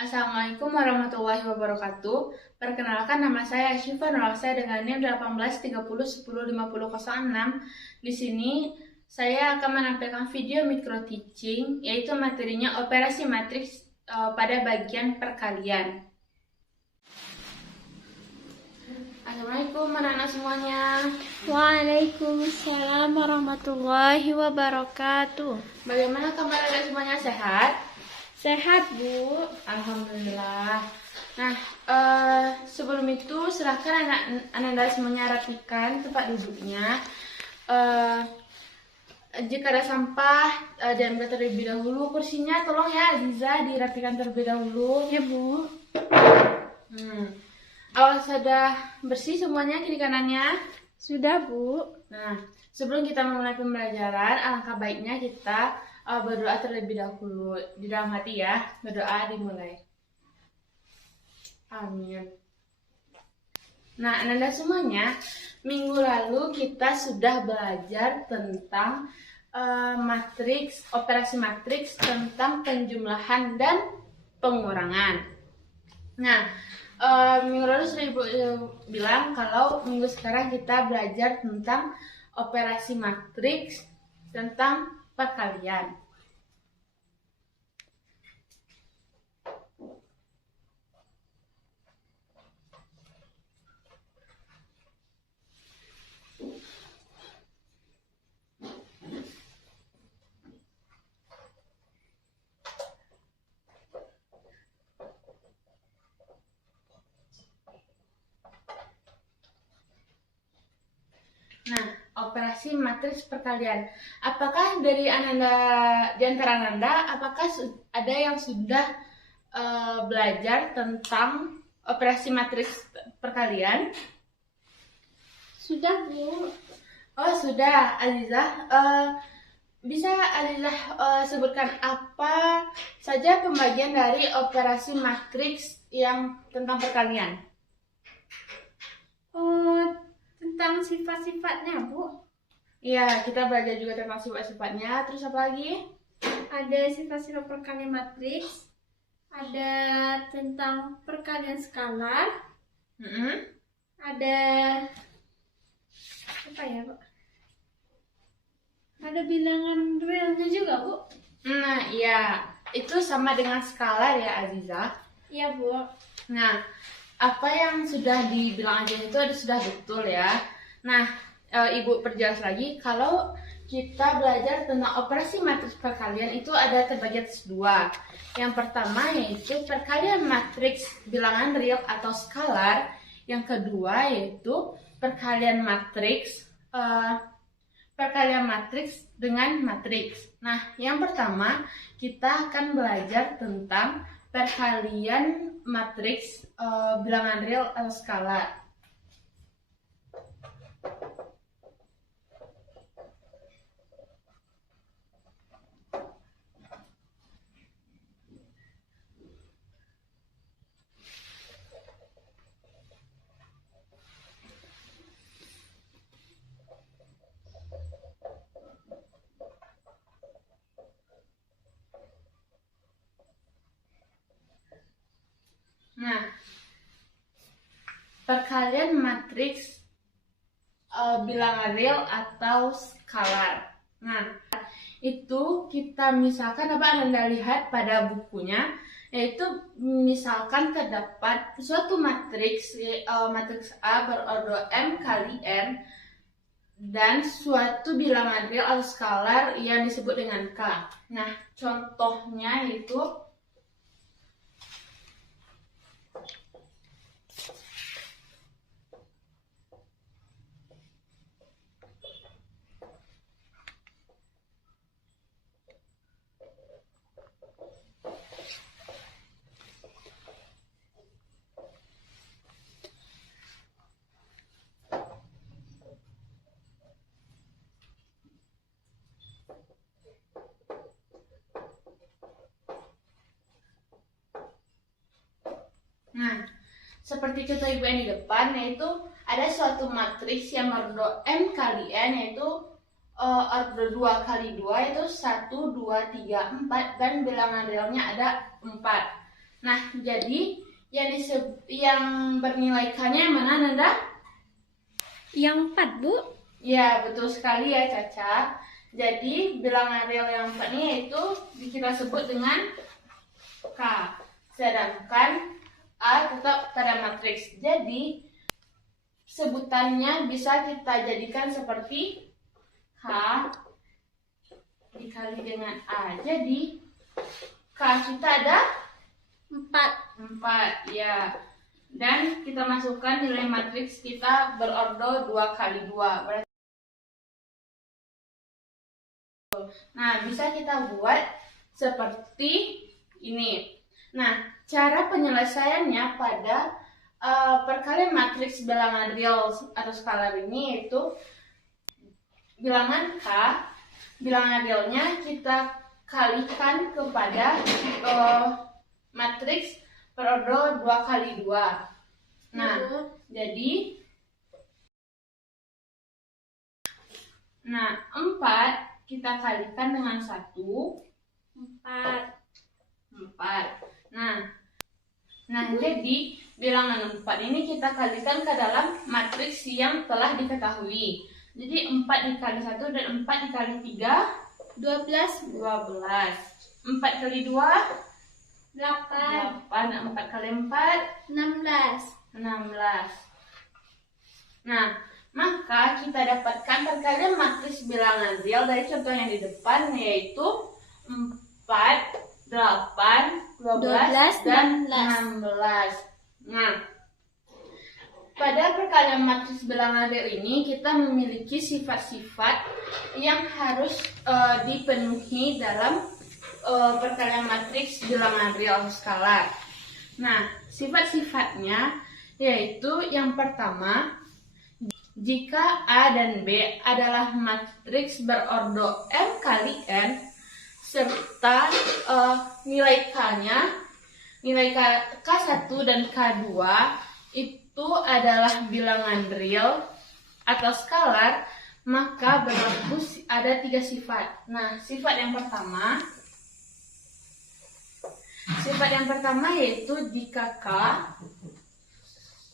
Assalamualaikum warahmatullahi wabarakatuh. Perkenalkan, nama saya Syifa Nurhaksa dengan NIM 1830105006. Di sini saya akan menampilkan video micro teaching, yaitu materinya operasi matriks pada bagian perkalian. Assalamualaikum anak-anak semuanya. Waalaikumsalam warahmatullahi wabarakatuh. Bagaimana kabar anak semuanya, sehat? Sehat, Bu. Alhamdulillah. Nah, sebelum itu silahkan anak-anak semuanya rapikan tempat duduknya. Jika ada sampah, diambil terlebih dahulu. Kursinya tolong ya Aziza dirapikan terlebih dahulu. Ya, Bu. Awas sudah bersih semuanya kiri kanannya? Sudah, Bu. Nah, sebelum kita memulai pembelajaran, alangkah baiknya kita berdoa terlebih dahulu di dalam hati ya. Berdoa dimulai. Amin. Nah, anak-anak semuanya, minggu lalu kita sudah belajar tentang matriks, operasi matriks, tentang penjumlahan dan pengurangan. Nah, minggu lalu sudah Ibu bilang kalau minggu sekarang kita belajar tentang operasi matriks, tentang perkalian. Nah, operasi matriks perkalian. Apakah dari di antara Anda, apakah ada yang sudah belajar tentang operasi matriks perkalian? Sudah, Bu. Oh, sudah, Aziza. Bisa Aziza sebutkan apa saja pembagian dari operasi matriks yang tentang perkalian? Oh, tentang sifat-sifatnya, Bu. Iya, kita belajar juga tentang sifat-sifatnya. Terus apa lagi? Ada sifat-sifat perkalian matriks. Ada tentang perkalian skalar. Ada apa ya, Bu? Ada bilangan realnya juga, Bu. Nah, iya. Itu sama dengan skalar ya, Aziza. Iya, Bu. Nah, apa yang sudah dibilang Aziza itu sudah betul ya. Nah, Ibu perjelas lagi, kalau kita belajar tentang operasi matriks perkalian itu ada terbagi atas dua. Yang pertama yaitu perkalian matriks bilangan real atau skalar. Yang kedua yaitu perkalian matriks dengan matriks. Nah, yang pertama kita akan belajar tentang perkalian matriks bilangan real atau skalar. Nah, perkalian matriks bilangan real atau skalar. Nah, itu kita misalkan apa Anda lihat pada bukunya, yaitu misalkan terdapat suatu matriks matriks A berordo M kali N dan suatu bilangan real atau skalar yang disebut dengan K. Nah, contohnya itu seperti contoh Ibu yang di depan, yaitu ada suatu matriks yang berordo M kali N, yaitu ordo 2 kali 2 itu 1, 2, 3, 4 dan bilangan realnya ada 4. Nah, jadi yang bernilai K-nya yang mana, Nanda? Yang 4, Bu. Ya, betul sekali ya, Caca. Jadi, bilangan real yang 4 ini yaitu kita sebut dengan K. Sedangkan A tetap pada matriks. Jadi, sebutannya bisa kita jadikan seperti K dikali dengan A. Jadi, K kita ada 4 ya. Dan kita masukkan nilai matriks kita berordo 2 kali 2. Berarti nah, bisa kita buat seperti ini. Nah, cara penyelesaiannya pada perkalian matriks bilangan real atau skalar ini yaitu bilangan K, bilangan realnya kita kalikan kepada matriks berordo 2 kali 2. Nah, jadi 4 kita kalikan dengan 1, 4. Nah, jadi bilangan 4 ini kita kalikan ke dalam matriks yang telah diketahui. Jadi 4 dikali 1 dan 4 dikali 3, 12. 4 kali 2, 8. 4 kali 4, 16. Nah, maka kita dapatkan perkalian matriks bilangan real dari contoh yang di depan, yaitu 4, 8, 12, dan 16. Nah, pada perkalian matriks bilangan real ini kita memiliki sifat-sifat yang harus dipenuhi dalam perkalian matriks bilangan real skalar. Nah, sifat-sifatnya yaitu yang pertama, jika A dan B adalah matriks berordo M kali N, serta nilai K-nya, nilai K1 dan K2 itu adalah bilangan real atau skalar, maka berlaku ada 3 sifat. Nah, sifat yang pertama yaitu jika K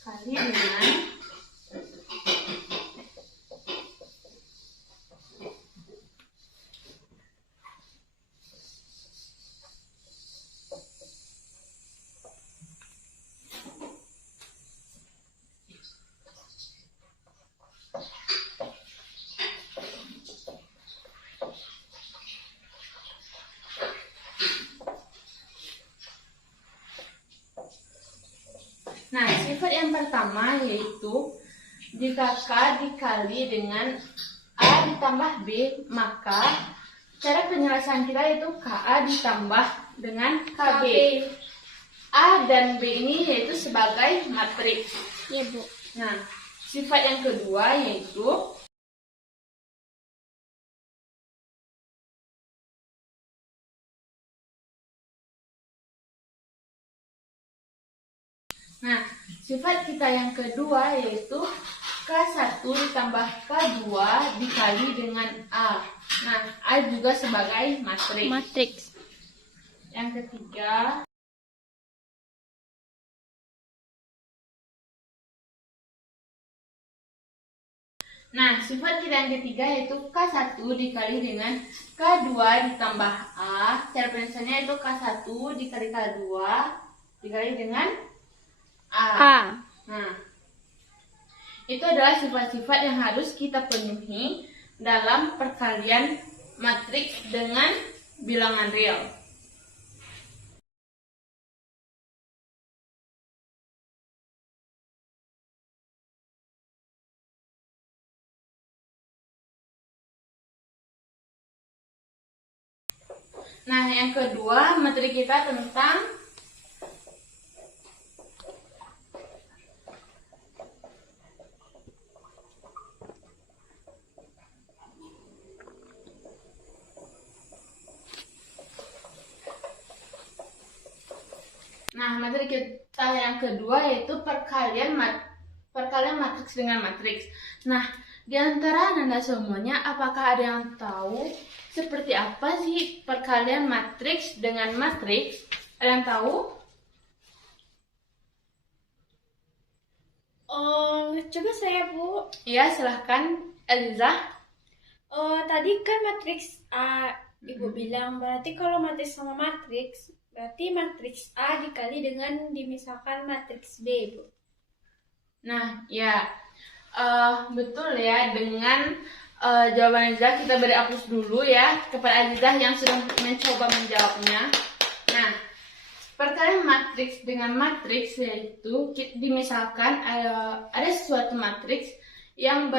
kali dengan Nah, sifat yang pertama yaitu jika K dikali dengan A ditambah B, maka cara penyelesaian kita yaitu KA ditambah dengan KB. A dan B ini yaitu sebagai matriks. Ya, Bu. Nah, sifat yang kedua yaitu sifat kita yang kedua yaitu K1 ditambah K2 dikali dengan A. Nah, A juga sebagai matriks. Yang ketiga, sifat kita yang ketiga yaitu K1 dikali dengan K2 ditambah A. Cara penyelesaiannya itu K1 dikali K2 dikali dengan A. Nah, itu adalah sifat-sifat yang harus kita penuhi dalam perkalian matriks dengan bilangan real. Nah, yang kedua materi kita tentang materi kita yang kedua yaitu perkalian matriks dengan matriks. Nah, di antara Anda semuanya, apakah ada yang tahu seperti apa sih perkalian matriks dengan matriks? Ada yang tahu? Coba saya, Bu. Ya, silahkan Eliza. Tadi kan matriks A, Ibu bilang berarti kalau matriks sama matriks, berarti matriks A dikali dengan dimisalkan matriks B, Bu. Nah, ya, betul ya. Dengan jawaban Eliza, kita beri aplaus dulu ya kepada Eliza yang sudah mencoba menjawabnya. Nah, perkalian matriks dengan matriks yaitu dimisalkan ada suatu matriks yang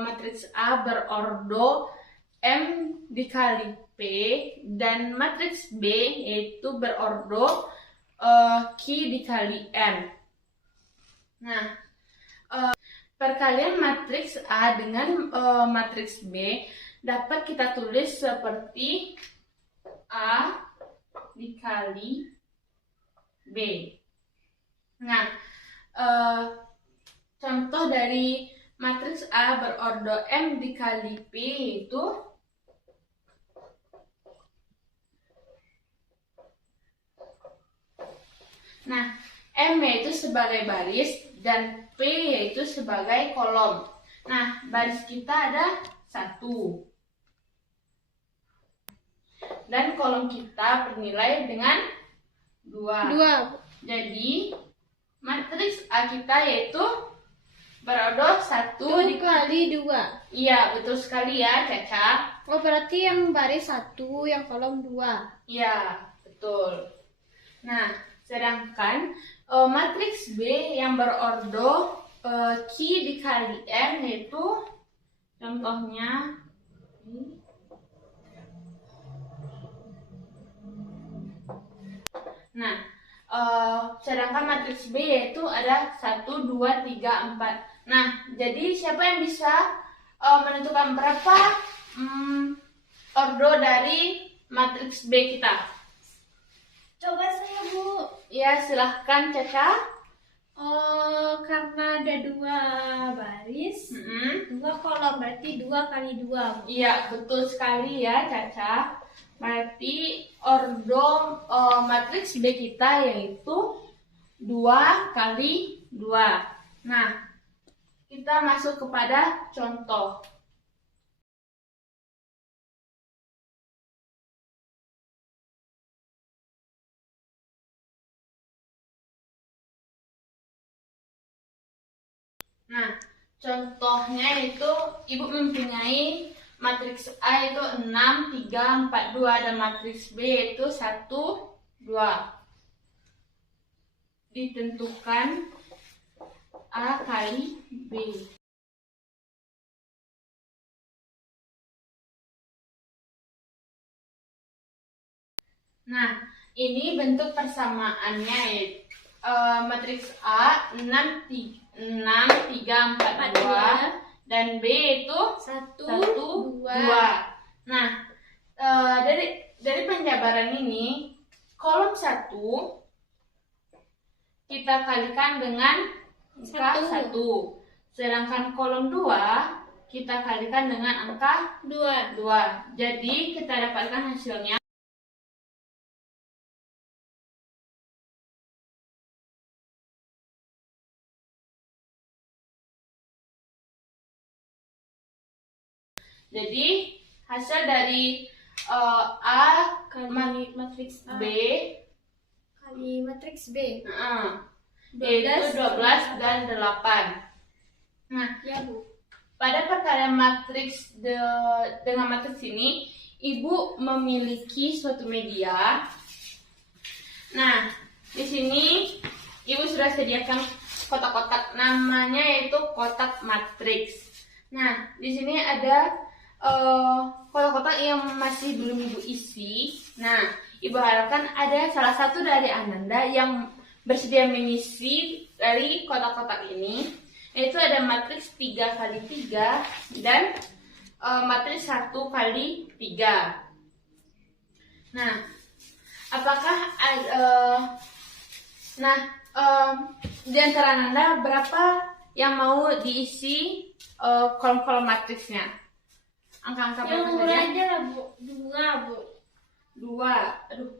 matriks A berordo M dikali P dan matriks B yaitu berordo Q dikali M. Nah, perkalian matriks A dengan matriks B dapat kita tulis seperti A dikali B. Nah, contoh dari matriks A berordo M dikali P itu M yaitu sebagai baris dan P yaitu sebagai kolom. Nah, baris kita ada 1. Dan kolom kita bernilai dengan 2. Jadi, matriks A kita yaitu berordo 1 dikali 2. Iya, betul sekali ya, Caca. Oh, berarti yang baris 1, yang kolom 2. Iya, betul. Nah, sedangkan matriks B yang berordo Q dikali M yaitu contohnya nah, sedangkan matriks B yaitu ada 1, 2, 3, 4. Nah, jadi siapa yang bisa menentukan berapa ordo dari matriks B kita? Coba saya, Bu. Ya, silahkan Caca. Karena ada 2 baris, 2 kolom, berarti 2 kali 2. Iya, betul sekali ya Caca. Berarti ordo matriks B kita yaitu 2 kali 2. Nah, kita masuk kepada contoh. Nah, contohnya itu Ibu mempunyai matriks A itu 6, 3, 4, 2 dan matriks B itu 1, 2. Ditentukan A kali B. Nah, ini bentuk persamaannya yaitu matriks A 6, 3, 4, 2 dan B itu 1, 2. Nah, dari penjabaran ini kolom 1 kita kalikan dengan angka 1. Sedangkan kolom 2 kita kalikan dengan angka 2. Jadi kita dapatkan hasilnya jadi hasil dari A Kali matriks A B kali matriks B. yaitu 12 dan 8. Nah, Ya, Bu. pada perkalian matriks dengan matriks ini, Ibu memiliki suatu media. Nah, di sini Ibu sudah sediakan kotak-kotak, namanya yaitu kotak matriks. Nah, di sini ada kotak-kotak yang masih belum Ibu isi. Nah, Ibu harapkan ada salah satu dari Ananda yang bersedia mengisi dari kotak-kotak ini, yaitu ada matriks 3 kali 3 dan matriks 1 kali 3. Nah, apakah di antara Ananda berapa yang mau diisi kolom-kolom matriksnya? Angka-angka Yang berapa murah saja? aja lah, Bu. 2, Bu. 2. Aduh.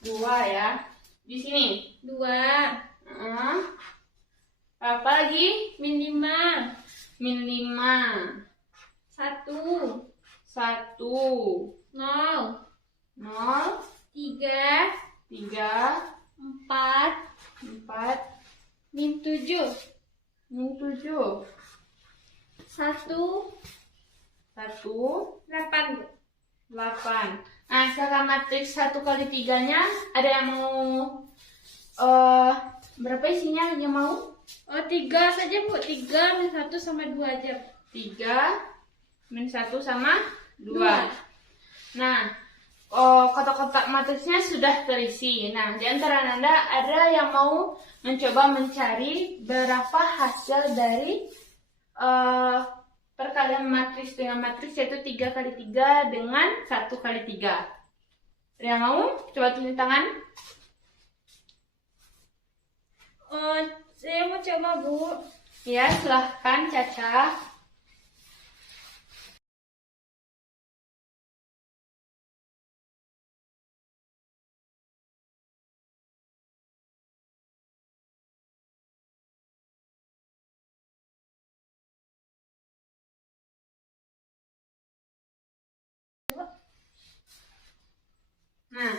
2 ya. Di sini. 2. Apa lagi? Min 5. Min 5. 1. 1. 0. 0. 3. 3. 4. 4. Min 7. Min 7. 1. 1. 8. 8. Nah, sekarang matriks 1 kali 3-nya ada yang mau berapa isinya yang mau? Oh, 3 saja, Bu. 3 min 1 sama 2 aja. 3 min 1 sama 2. Dua. Nah, kotak-kotak matriksnya sudah terisi. Nah, di antara Anda ada yang mau mencoba mencari berapa hasil dari perkalian matriks dengan matriks, yaitu 3 kali 3 dengan 1 kali 3. Ada yang mau? Coba tunjuk tangan. Saya mau coba, Bu. Ya, silahkan Caca. Nah,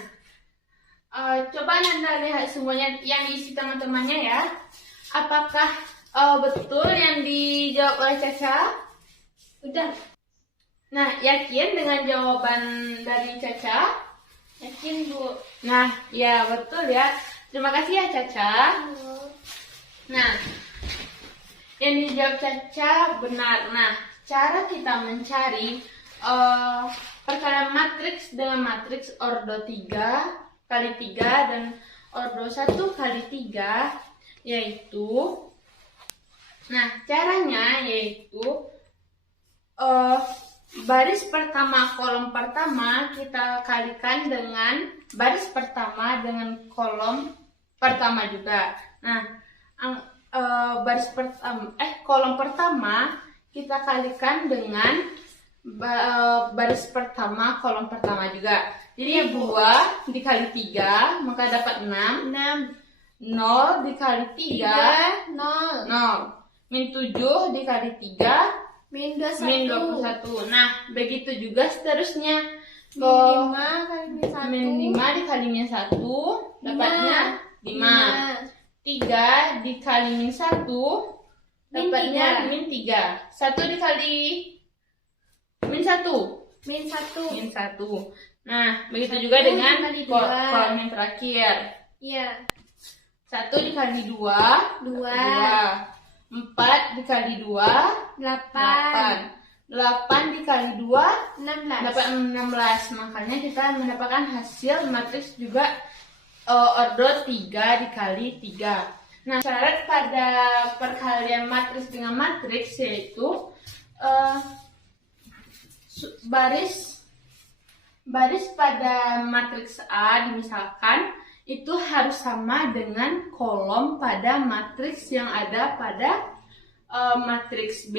coba Anda lihat semuanya yang diisi teman-temannya ya. Apakah betul yang dijawab oleh Caca? Udah. Nah, yakin dengan jawaban dari Caca? Yakin, Bu. Nah, ya betul ya. Terima kasih ya Caca. Nah, yang dijawab Caca benar. Nah, cara kita mencari perkalian matriks dengan matriks ordo 3 kali 3 dan ordo 1 kali 3 yaitu, nah caranya yaitu baris pertama kolom pertama kita kalikan dengan baris pertama dengan kolom pertama juga. Nah, kolom pertama kita kalikan dengan baris pertama kolom pertama juga. Jadi 2 dikali 3 maka dapat 6. 0 dikali 3 0. 0. Min 7 dikali 3 Min 21. min 21. Nah, begitu juga seterusnya. Min 5 kali min 1. Min 5 dikali min 1 dapatnya 5. 3 dikali min 1 dapatnya min 3. 1 dikali min 1. Min 1. Min 1. Nah, begitu juga dengan dikali dua. kolom yang terakhir. Iya. 1 dikali 2 2. 4 dikali 2 8. 8 dikali 2 16. dapat 16. Makanya kita mendapatkan hasil matriks juga ordo 3 dikali 3. Nah, syarat pada perkalian matriks dengan matriks yaitu baris pada matriks A misalkan itu harus sama dengan kolom pada matriks yang ada pada matriks B.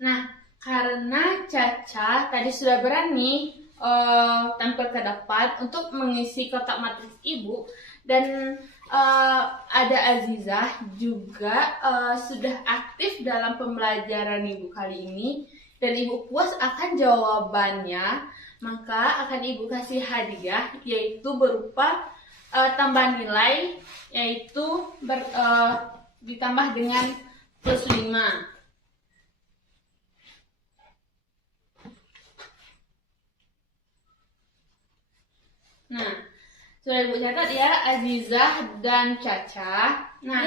Nah, karena Caca tadi sudah berani tampil ke depan untuk mengisi kotak matriks Ibu, dan ada Azizah juga sudah aktif dalam pembelajaran Ibu kali ini, dan Ibu puas akan jawabannya, maka akan Ibu kasih hadiah yaitu berupa tambahan nilai, yaitu ditambah dengan plus 5. Nah, sudah Ibu catat ya, Azizah dan Caca. Nah,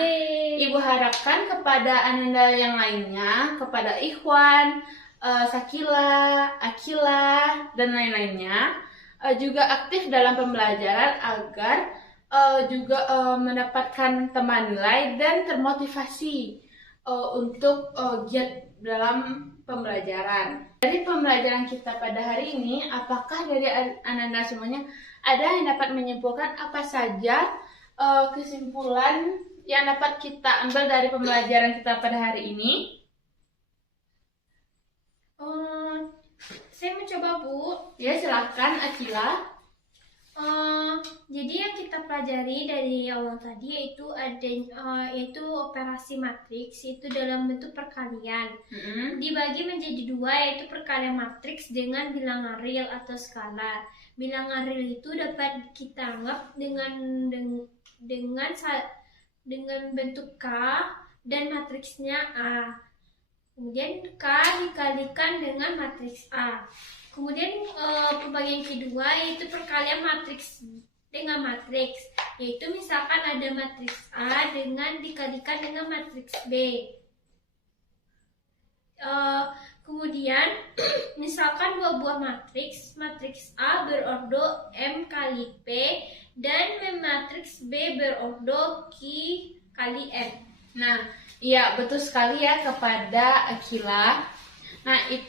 Ibu harapkan kepada Anda yang lainnya, kepada Ikhwan, Sakila, Akila, dan lain-lainnya juga aktif dalam pembelajaran agar juga mendapatkan tambahan nilai dan termotivasi untuk giat dalam pembelajaran. Dari pembelajaran kita pada hari ini, apakah dari Anda semuanya ada yang dapat menyimpulkan apa saja kesimpulan yang dapat kita ambil dari pembelajaran kita pada hari ini? Saya mencoba, Bu. Ya, silakan Akila. Jadi yang kita pelajari dari awal tadi yaitu operasi matriks itu dalam bentuk perkalian. Dibagi menjadi dua, yaitu perkalian matriks dengan bilangan real atau skalar. Bilangan real itu dapat kita anggap dengan bentuk K dan matriksnya A. Kemudian K dikalikan dengan matriks A. Kemudian pembagian kedua yaitu perkalian matriks dengan matriks, yaitu misalkan ada matriks A dengan dikalikan dengan matriks B. Kemudian misalkan dua buah matriks A berordo M kali P dan matriks B berordo Q kali M. Nah, iya betul sekali ya kepada Akila. Nah, itu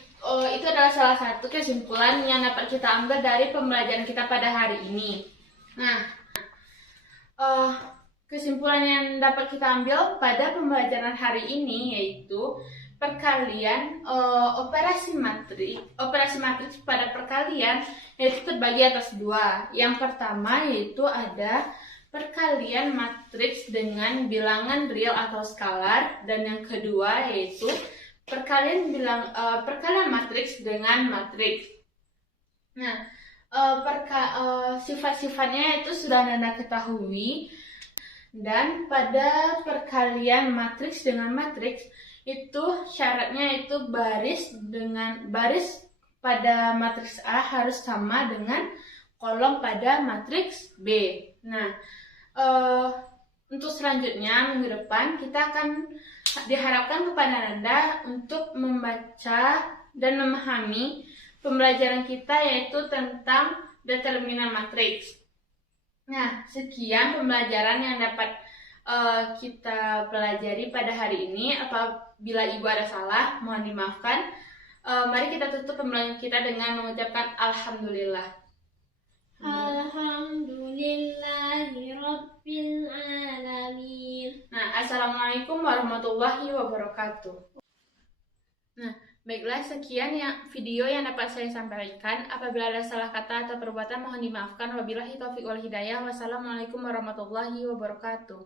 adalah salah satu kesimpulan yang dapat kita ambil dari pembelajaran kita pada hari ini. Nah, kesimpulan yang dapat kita ambil pada pembelajaran hari ini yaitu perkalian operasi matriks pada perkalian yaitu terbagi atas dua. Yang pertama yaitu ada perkalian matriks dengan bilangan real atau skalar, dan yang kedua yaitu perkalian matriks dengan matriks. Nah, sifat-sifatnya itu sudah Anda ketahui, dan pada perkalian matriks dengan matriks itu syaratnya itu baris pada matriks A harus sama dengan kolom pada matriks B. Nah, untuk selanjutnya minggu depan kita akan diharapkan kepada Anda untuk membaca dan memahami pembelajaran kita yaitu tentang determinan matriks. Nah, sekian pembelajaran yang dapat kita pelajari pada hari ini. Apabila Ibu ada salah, mohon dimaafkan. Mari kita tutup pembelajaran kita dengan mengucapkan Alhamdulillah. Alhamdulillahirabbil alamin. Nah, Assalamualaikum warahmatullahi wabarakatuh. Nah, baiklah, sekian video yang dapat saya sampaikan. Apabila ada salah kata atau perbuatan mohon dimaafkan. Wabillahi taufiq wal hidayah. Wassalamualaikum warahmatullahi wabarakatuh.